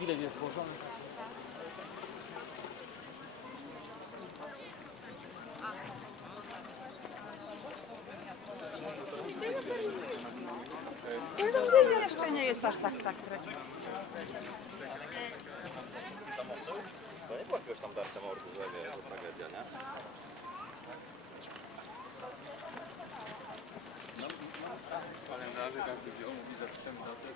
Bilet jest złożony. Jeszcze nie jest aż tak. To nie była jakaś tam darcia mordu, że nie, to tragedia, nie? Kalendarze każdy wziął i zapisałem datę.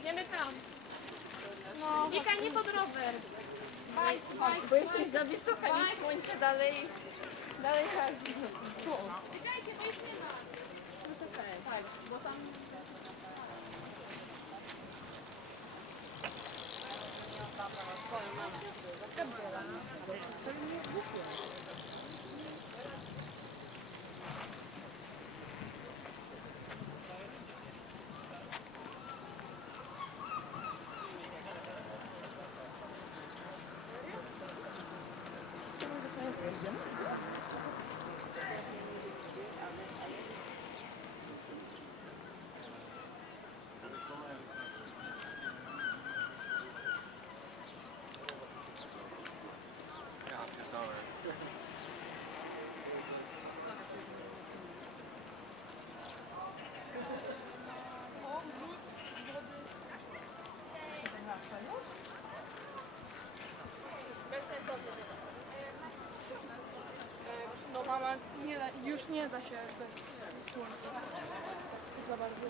Idziemy tam. No. Wika, nie pod rower. Baj, bo jesteś za wysoka, nie słońce dalej chodzi. Czekajcie, bo ich nie ma. Tak, bo tam... No mama, już nie da się bez słońca za bardzo.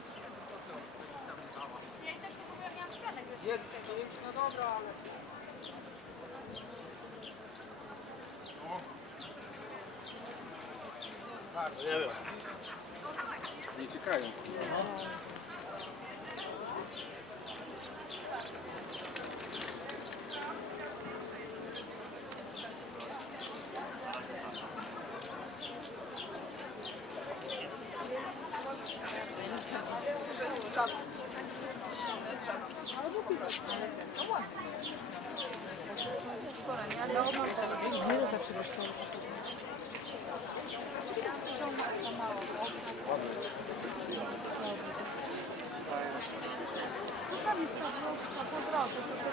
Ja i tak to w ogóle miałam szklanek. Jest, no dobra, ale... Nie wiem. Nie czekają. Albo piwo. Minutę przygoszczą. Tam jest ta wioska po drodze, to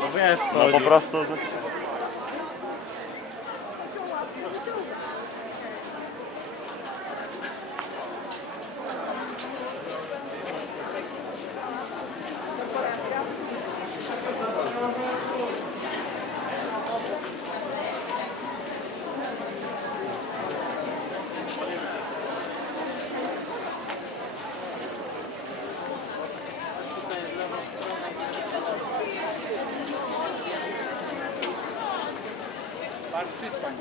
No wiesz co, No po prostu... Bar przystań.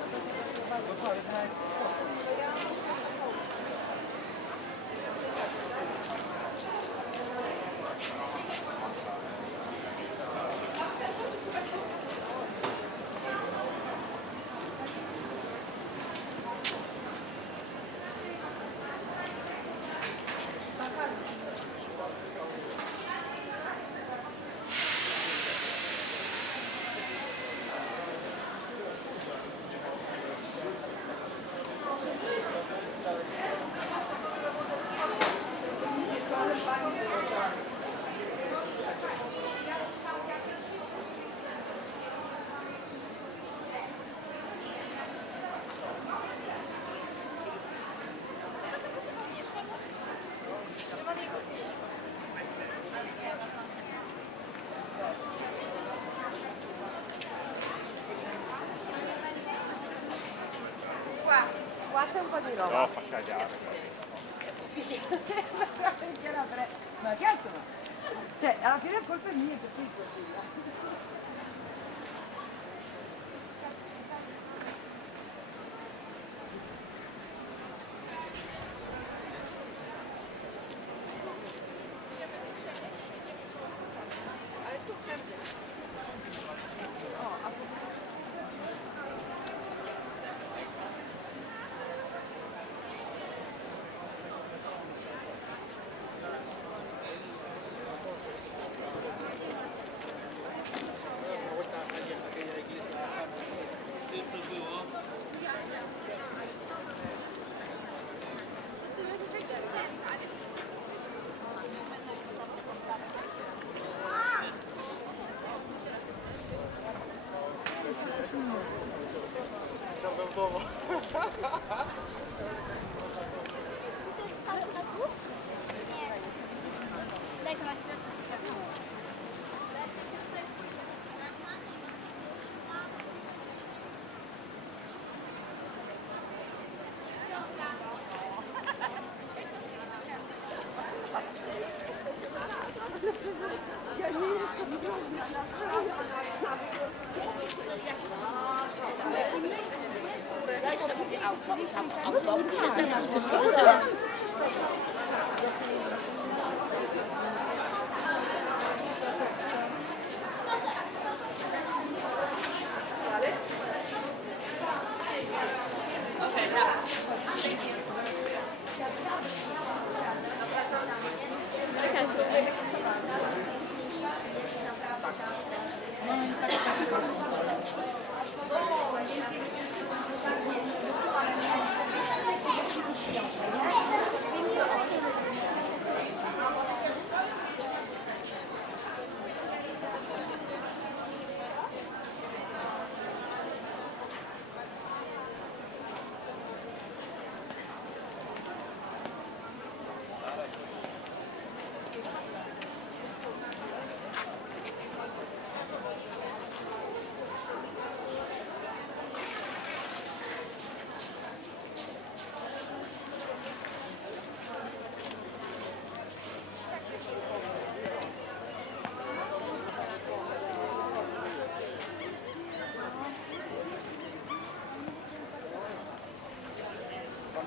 Qua c'è un po' di roba. No, fa cagare. Ma cazzo, ma... Cioè, alla fine è colpa mia per cui così.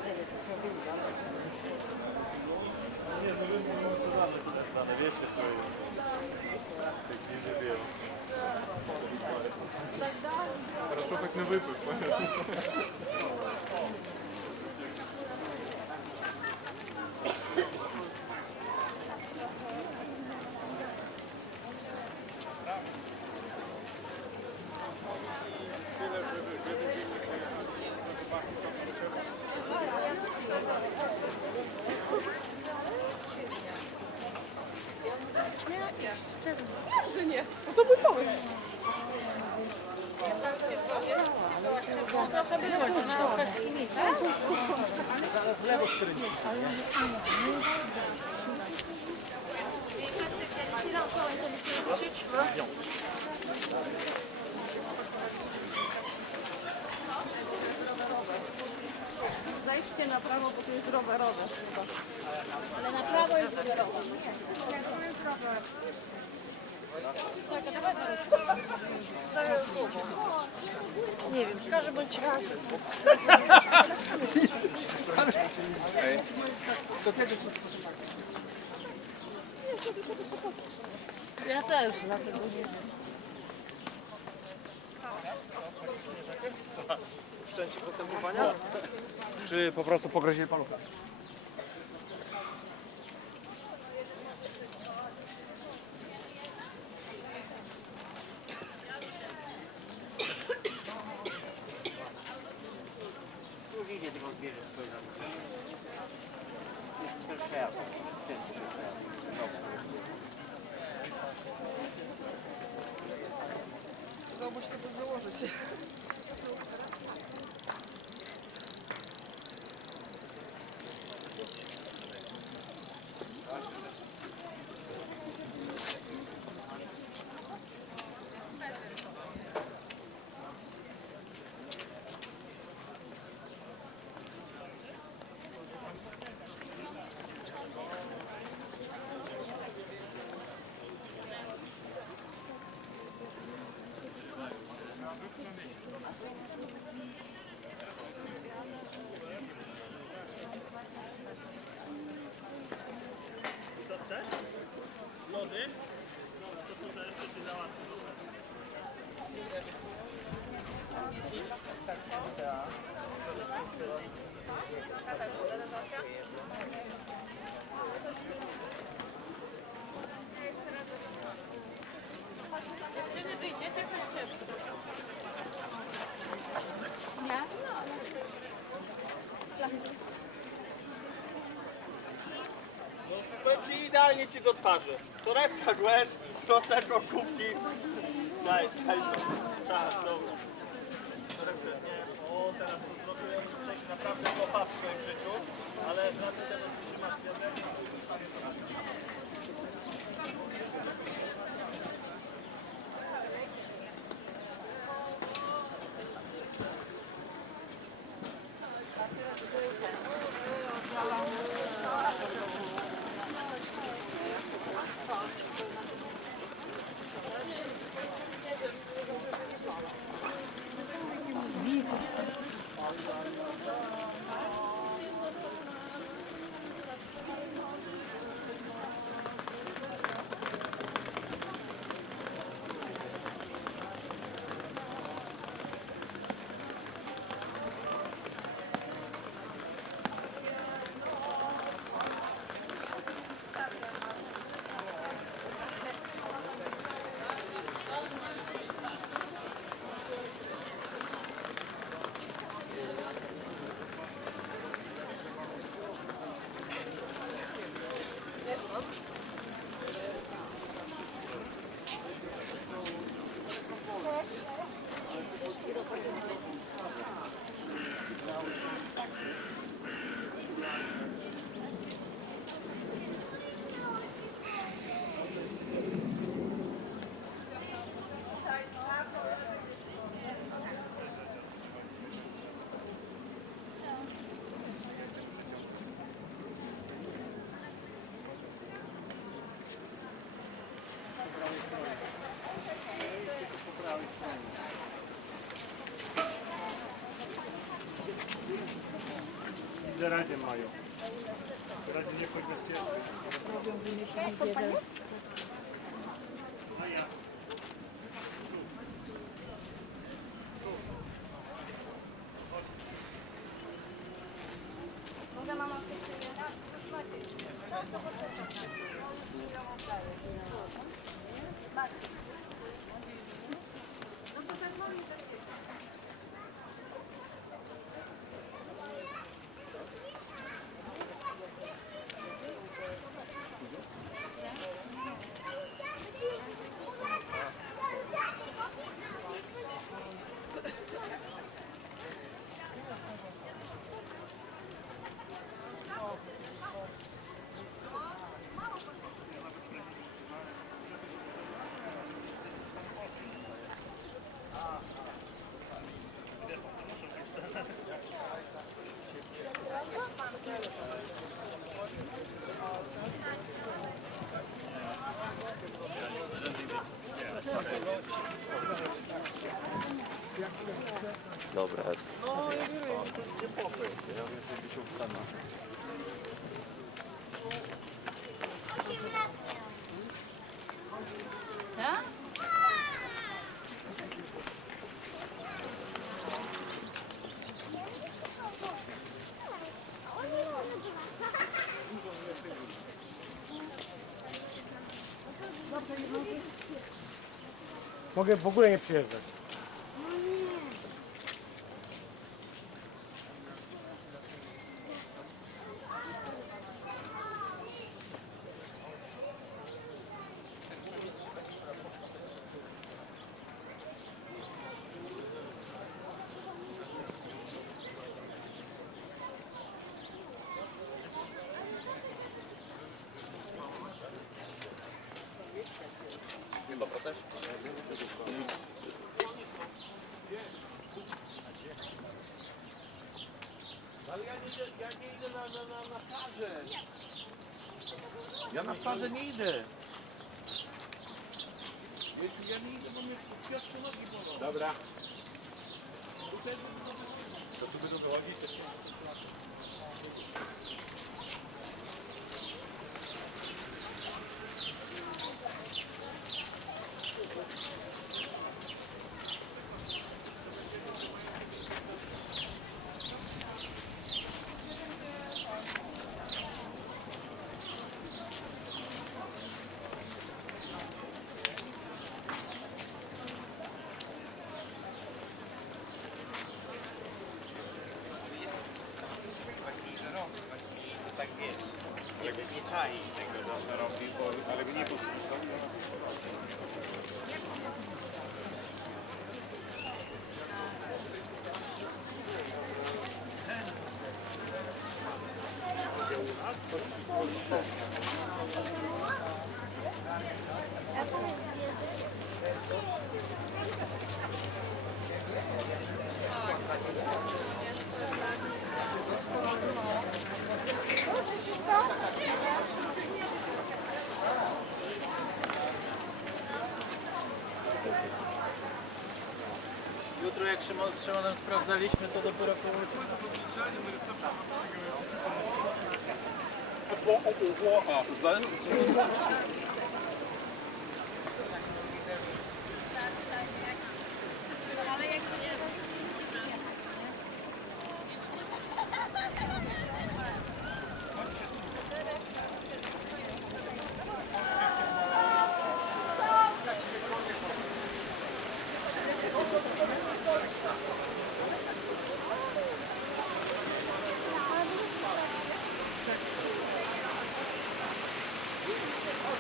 Nie, to będzie niemożliwe tyle strony, wiecie sobie. Tak nie wybiją. Хорошо, хоть не выпив. Że nie. No to mój pomysł. Zajdźcie na prawo, bo tu jest rowerowe chyba. Ale na prawo jest rowerowe. Nie wiem, w każdym bądź razie. Ja też, dlatego nie wiem. Wszczęcie postępowania? Czy po prostu pogrozili paluchem? Już idzie tego zwierzę. Już też jadą. Dałoby się tego założyć. Dziewczyny, wyjdziecie, chodźcie. Powiem ci, idealnie ci do twarzy. Torebka łez, troszeczkę kubki. Daj to. Tak, dobra. Torebkę, nie. O, teraz to zrobiłem tak naprawdę kopa w swoim życiu, ale wracam do trzymacji. zarazem mają. Teraz nie chodź bezpiecznie. A ja. Mogę mama Dobra. Tak? Mogę w ogóle nie przyjeżdżać. Ale ja nie idę na plażę. Ja na plażę nie idę. Ja nie idę, bo mnie w kiosku nogi bolą. Dobra. To tu będą wychodzić? Tak wiesz, nie czai tego, że robi, bo ale by nie posłuchał. Jutro jak z Szymonem sprawdzaliśmy, to dopiero koło...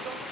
Thank you.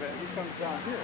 bet he comes down here.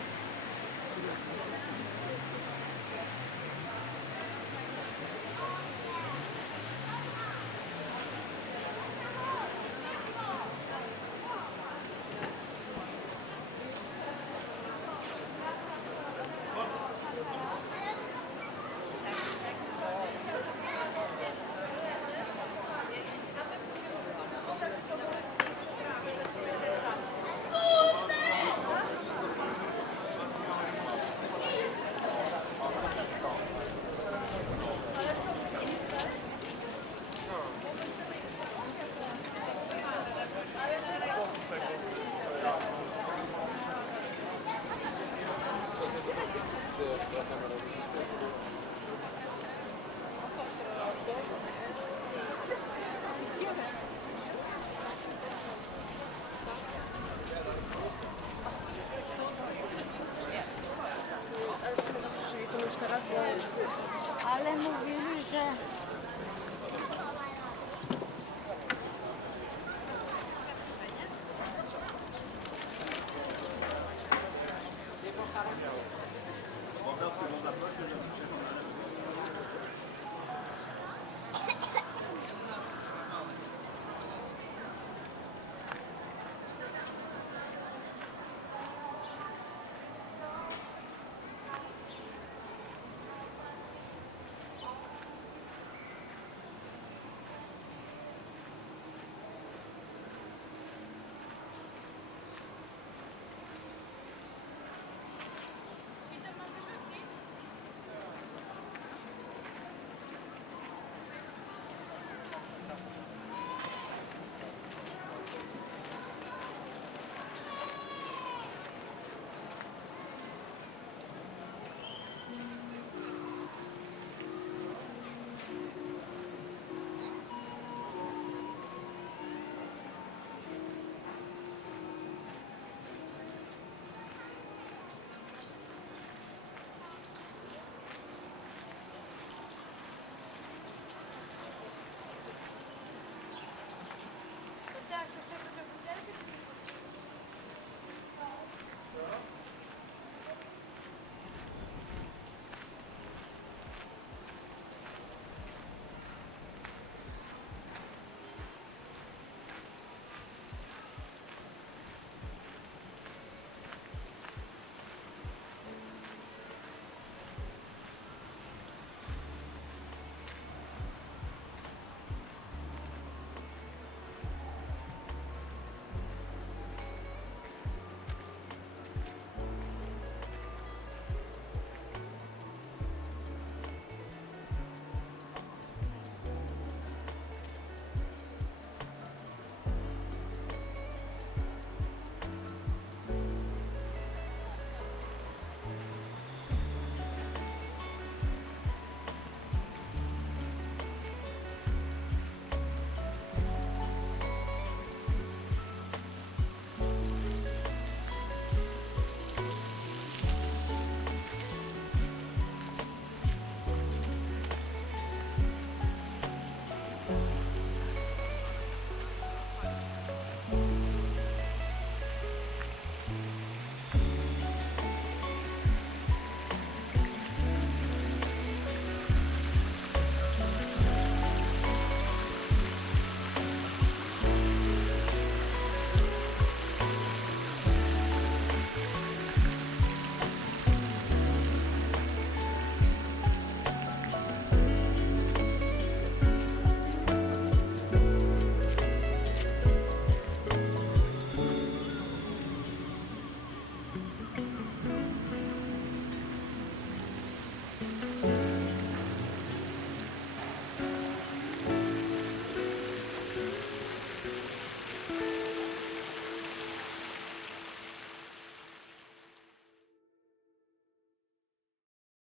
Ale mówili, że